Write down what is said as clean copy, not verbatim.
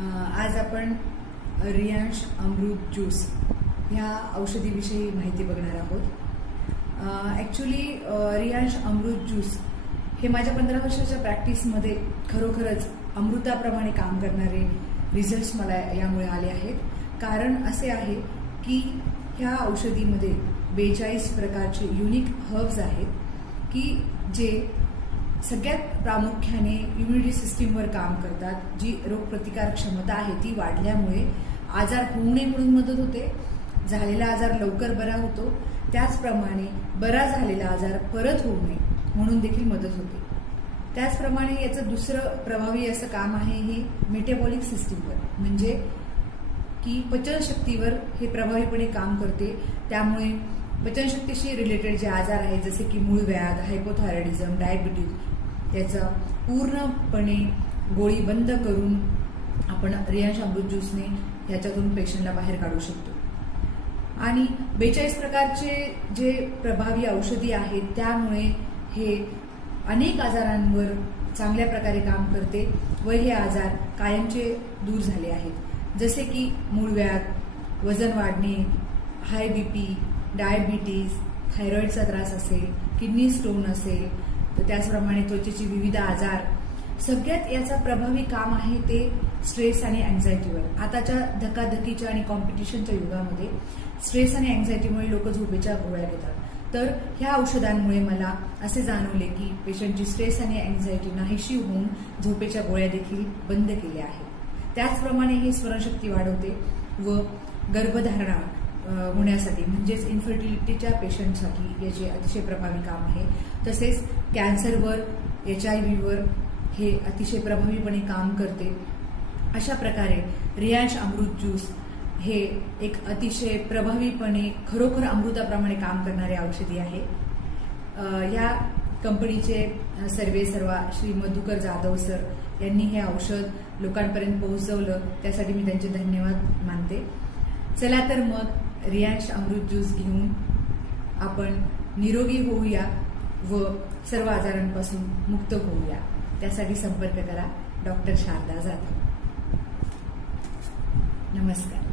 आज आपण रियांश अमृत ज्यूस ह्या औषधीविषयी माहिती बघणार आहोत। ॲक्च्युली रियांश अमृत ज्यूस हे माझ्या 15 वर्षाच्या प्रॅक्टिसमध्ये खरोखरच अमृताप्रमाणे काम करणारे रिझल्ट्स मला यामुळे आले आहेत। कारण असे आहे की ह्या औषधीमध्ये 42 प्रकारचे युनिक हर्ब्स आहेत की जे सगळ्यात प्रामुख्याने इम्युनिटी सिस्टीमवर काम करतात। जी रोगप्रतिकारक क्षमता आहे ती वाढल्यामुळे आजार होऊ नये म्हणून मदत होते, झालेला आजार लवकर बरा होतो, त्याचप्रमाणे बरा झालेला आजार परत होऊ नये म्हणून देखील मदत होते। त्याचप्रमाणे याचं दुसरं प्रभावी असं काम आहे हे मेटाबॉलिक सिस्टीमवर, म्हणजे की पचनशक्तीवर हे प्रभावीपणे काम करते। त्यामुळे पचनशक्तीशी रिलेटेड जे आजार आहेत जसे की मूळव्याध, हायपोथायरॉइडिझम, डायबिटीज याचा पूर्णपणे गोळी बंद करून आपण रियांश अमृत ज्यूसने ह्याच्यातून पेशंटला बाहेर काढू शकतो। आणि 42 प्रकारचे जे प्रभावी औषधी आहेत त्यामुळे हे अनेक आजारांवर चांगल्या प्रकारे काम करते व हे आजार कायमचे दूर झाले आहेत। जसे की मूळव्याध, वजन वाढणे, हाय बीपी, डायबिटीज, थायरॉइडचा त्रास असेल, किडनी स्टोन असेल, तर त्याचप्रमाणे त्वचेची विविध आजार, सगळ्यात याचा प्रभावी काम आहे ते स्ट्रेस आणि अँझायटीवर। आताच्या धकाधकीच्या आणि कॉम्पिटिशनच्या युगामध्ये स्ट्रेस आणि अँझायटीमुळे लोक झोपेच्या गोळ्या घेतात। तर ह्या औषधांमुळे मला असे जाणवले की पेशंटची स्ट्रेस आणि अँझायटी नाहीशी होऊन झोपेच्या गोळ्या देखील बंद केल्या आहेत। त्याचप्रमाणे हे स्मरणशक्ती वाढवते व गर्भधारणा होण्यासाठी म्हणजेच इन्फर्टिलिटीच्या पेशंटसाठी याचे अतिशय प्रभावी काम आहे। तसेच कॅन्सरवर, HIV हे अतिशय प्रभावीपणे काम करते। अशा प्रकारे रियांश अमृत ज्यूस हे एक अतिशय प्रभावीपणे खरोखर अमृताप्रमाणे काम करणारे औषधी आहे। या कंपनीचे सर्वेसर्वा श्री मधुकर जाधव सर यांनी हे औषध लोकांपर्यंत पोहोचवलं, त्यासाठी मी त्यांचे धन्यवाद मानते। चला तर मग रियांश अमृत ज्यूस घेऊन आपण निरोगी होऊया व सर्व आजारांपासून मुक्त होऊया। त्यासाठी संपर्क करा डॉक्टर शारदा जाधव। नमस्कार।